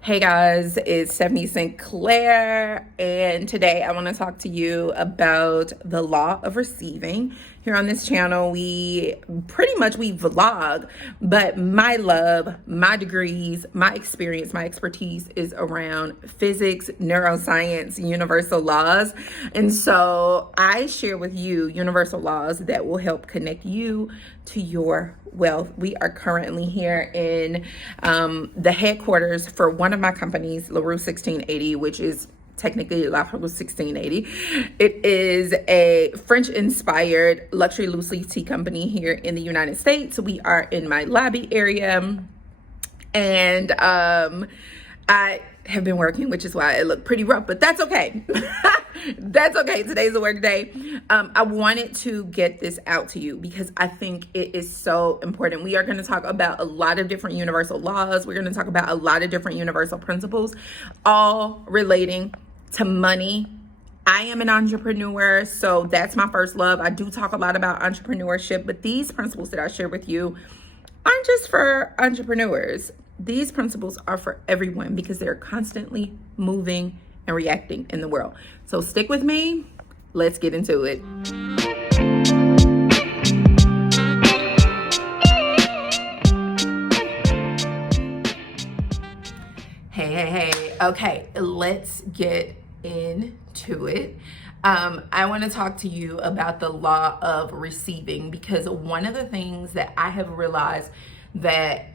Hey guys, it's Stephanie St. Clair, and today I want to talk to you about the law of receiving. Here on this channel, we vlog, but my love, my degrees, my experience, my expertise is around physics, neuroscience, universal laws. And so I share with you universal laws that will help connect you to your wealth. We are currently here in the headquarters for one of my companies, LaRue 1680, which is technically La Rue 1680. It is a French-inspired luxury loose leaf tea company here in the United States. We are in my lobby area, and I have been working, which is why it looked pretty rough, but that's okay. That's okay. Today's a work day. I wanted to get this out to you because I think it is so important. We are going to talk about a lot of different universal laws. We're going to talk about a lot of different universal principles, all relating to money. I am an entrepreneur, so that's my first love. I do talk a lot about entrepreneurship, but these principles that I share with you aren't just for entrepreneurs. These principles are for everyone because they're constantly moving and reacting in the world. So stick with me. Let's get into it. Hey. Okay, let's get into it. I want to talk to you about the law of receiving, because one of the things that I have realized that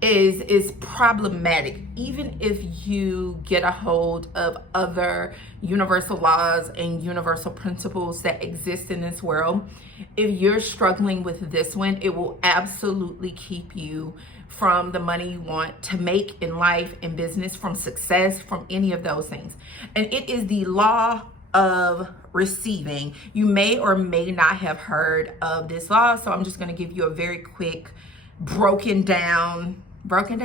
is problematic, even if you get a hold of other universal laws and universal principles that exist in this world. If you're struggling with this one, it will absolutely keep you from the money you want to make in life, in business, from success, from any of those things. And it is the law of receiving. You may or may not have heard of this law, so I'm just going to give you a very quick breakdown. I'm going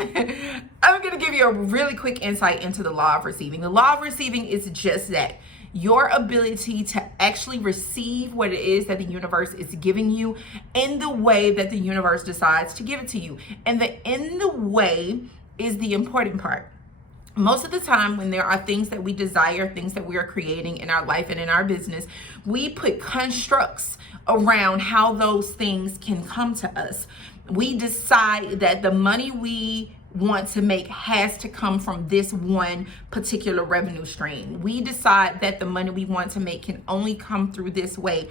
to give you a really quick insight into the law of receiving. The law of receiving is just that: your ability to actually receive what it is that the universe is giving you in the way that the universe decides to give it to you. And the in the way is the important part. Most of the time, when there are things that we desire, things that we are creating in our life and in our business, we put constructs around how those things can come to us. We decide that the money we want to make has to come from this one particular revenue stream. We decide that the money we want to make can only come through this way.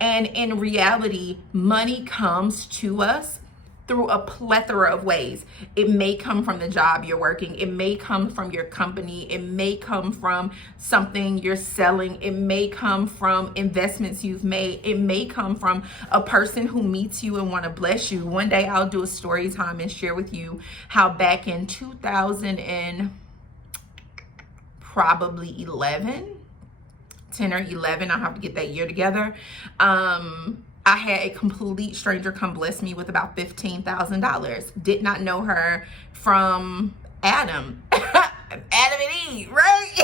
And in reality, money comes to us through a plethora of ways. It may come from the job you're working. It may come from your company. It may come from something you're selling. It may come from investments you've made. It may come from a person who meets you and want to bless you. One day I'll do a story time and share with you how back in 2000 and probably 10 or 11, I'll have to get that year together. I had a complete stranger come bless me with about $15,000. Did not know her from Adam. Adam and Eve, right?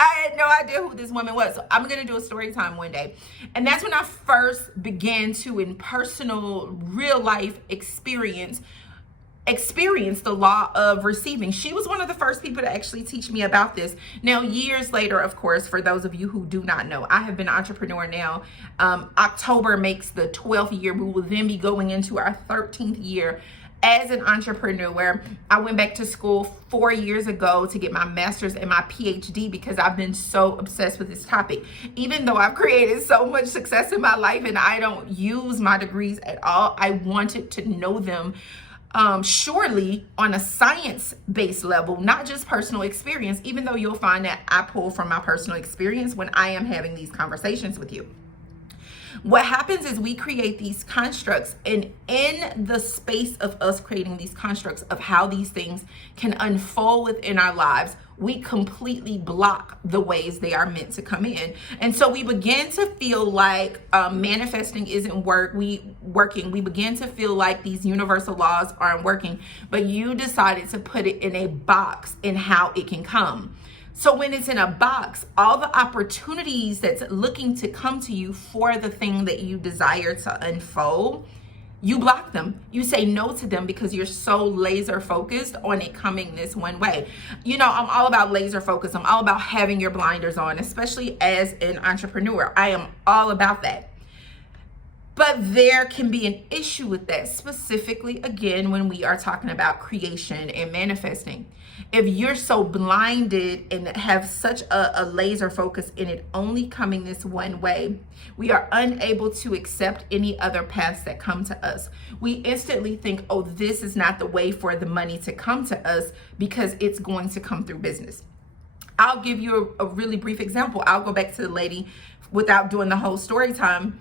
I had no idea who this woman was. So I'm going to do a story time one day. And that's when I first began to, in personal, real life experience the law of receiving. She was one of the first people to actually teach me about this. Now, years later, of course, for those of you who do not know, I have been an entrepreneur now. October makes the 12th year. We will then be going into our 13th year as an entrepreneur. I went back to school 4 years ago to get my master's and my PhD because I've been so obsessed with this topic. Even though I've created so much success in my life and I don't use my degrees at all, I wanted to know them surely on a science-based level, not just personal experience, even though you'll find that I pull from my personal experience when I am having these conversations with you. What happens is we create these constructs, and in the space of us creating these constructs of how these things can unfold within our lives, we completely block the ways they are meant to come in. And so we begin to feel like manifesting isn't working. We begin to feel like these universal laws aren't working, but you decided to put it in a box in how it can come. So when it's in a box, all the opportunities that's looking to come to you for the thing that you desire to unfold You block them. You say no to them because you're so laser focused on it coming this one way. You know, I'm all about laser focus. I'm all about having your blinders on, especially as an entrepreneur. I am all about that. But there can be an issue with that, specifically, again, when we are talking about creation and manifesting. If you're so blinded and have such a laser focus in it only coming this one way, we are unable to accept any other paths that come to us. We instantly think, oh, this is not the way for the money to come to us because it's going to come through business. I'll give you a really brief example. I'll go back to the lady without doing the whole story time.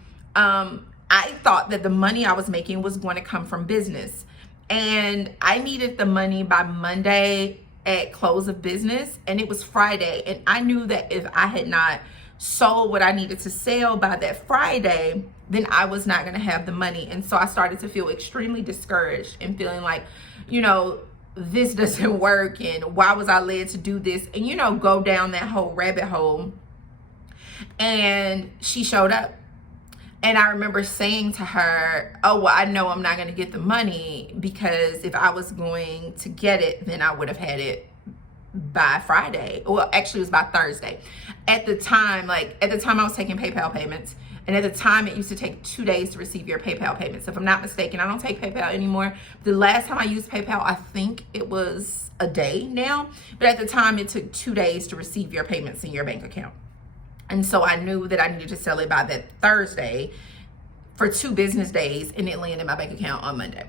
I thought that the money I was making was going to come from business, and I needed the money by Monday at close of business, and it was Friday, and I knew that if I had not sold what I needed to sell by that Friday, then I was not going to have the money. And so I started to feel extremely discouraged and feeling like, you know, this doesn't work, and why was I led to do this, and, you know, go down that whole rabbit hole. And she showed up. And I remember saying to her, oh, well, I know I'm not going to get the money, because if I was going to get it, then I would have had it by Friday. Well, actually, it was by Thursday. At the time I was taking PayPal payments. And at the time, it used to take 2 days to receive your PayPal payments. If I'm not mistaken, I don't take PayPal anymore. The last time I used PayPal, I think it was a day now. But at the time, it took 2 days to receive your payments in your bank account. And so I knew that I needed to sell it by that Thursday for 2 business days, and it landed in my bank account on Monday.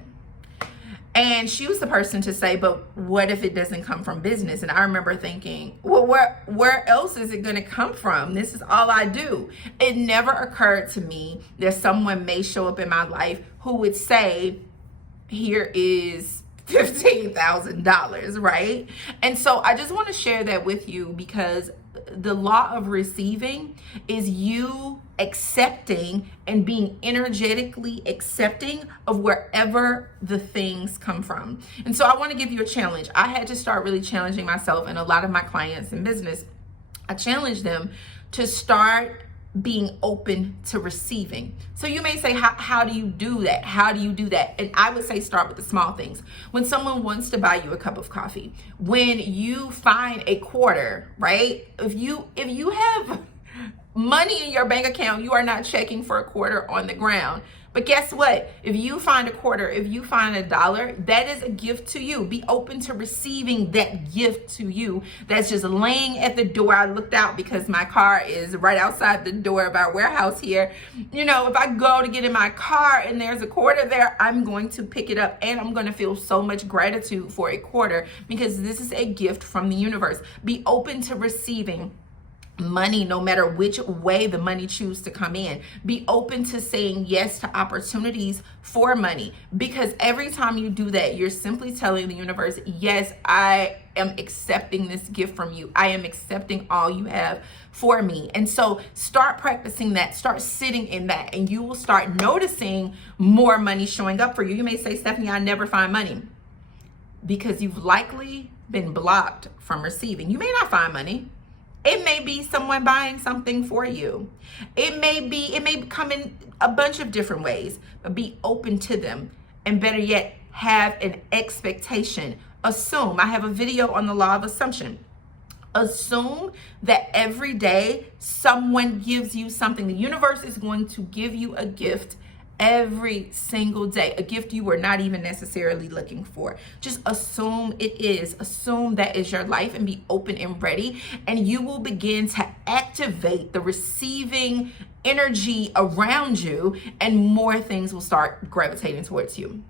And she was the person to say, but what if it doesn't come from business? And I remember thinking, well, where else is it going to come from? This is all I do. It never occurred to me that someone may show up in my life who would say, here is $15,000, right? And so I just want to share that with you, because the law of receiving is you accepting and being energetically accepting of wherever the things come from. And so I want to give you a challenge. I had to start really challenging myself, and a lot of my clients in business, I challenge them to start being open to receiving. So you may say, how do you do that? How do you do that? And I would say start with the small things. When someone wants to buy you a cup of coffee, when you find a quarter, right? If you have money in your bank account, you are not checking for a quarter on the ground. But guess what? If you find a quarter, if you find $1, that is a gift to you. Be open to receiving that gift to you that's just laying at the door. I looked out because my car is right outside the door of our warehouse here. You know, if I go to get in my car and there's a quarter there, I'm going to pick it up, and I'm going to feel so much gratitude for a quarter, because this is a gift from the universe. Be open to receiving money, no matter which way the money chooses to come in. Be open to saying yes to opportunities for money, because every time you do that, you're simply telling the universe, yes, I am accepting this gift from you. I am accepting all you have for me. And so start practicing that, start sitting in that, and you will start noticing more money showing up for you. You may say, Stephanie, I never find money, because you've likely been blocked from receiving. You may not find money. It may be someone buying something for you. It may come in a bunch of different ways, but be open to them. And better yet, have an expectation. Assume. I have a video on the law of assumption. Assume that every day someone gives you something. The universe is going to give you a gift every single day, a gift you were not even necessarily looking for. Just assume it is. Assume that is your life, and be open and ready, and you will begin to activate the receiving energy around you, and more things will start gravitating towards you.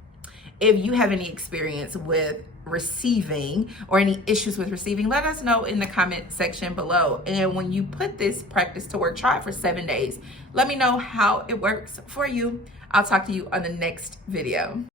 If you have any experience with receiving or any issues with receiving, let us know in the comment section below. And when you put this practice to work, try it for 7 days. Let me know how it works for you. I'll talk to you on the next video.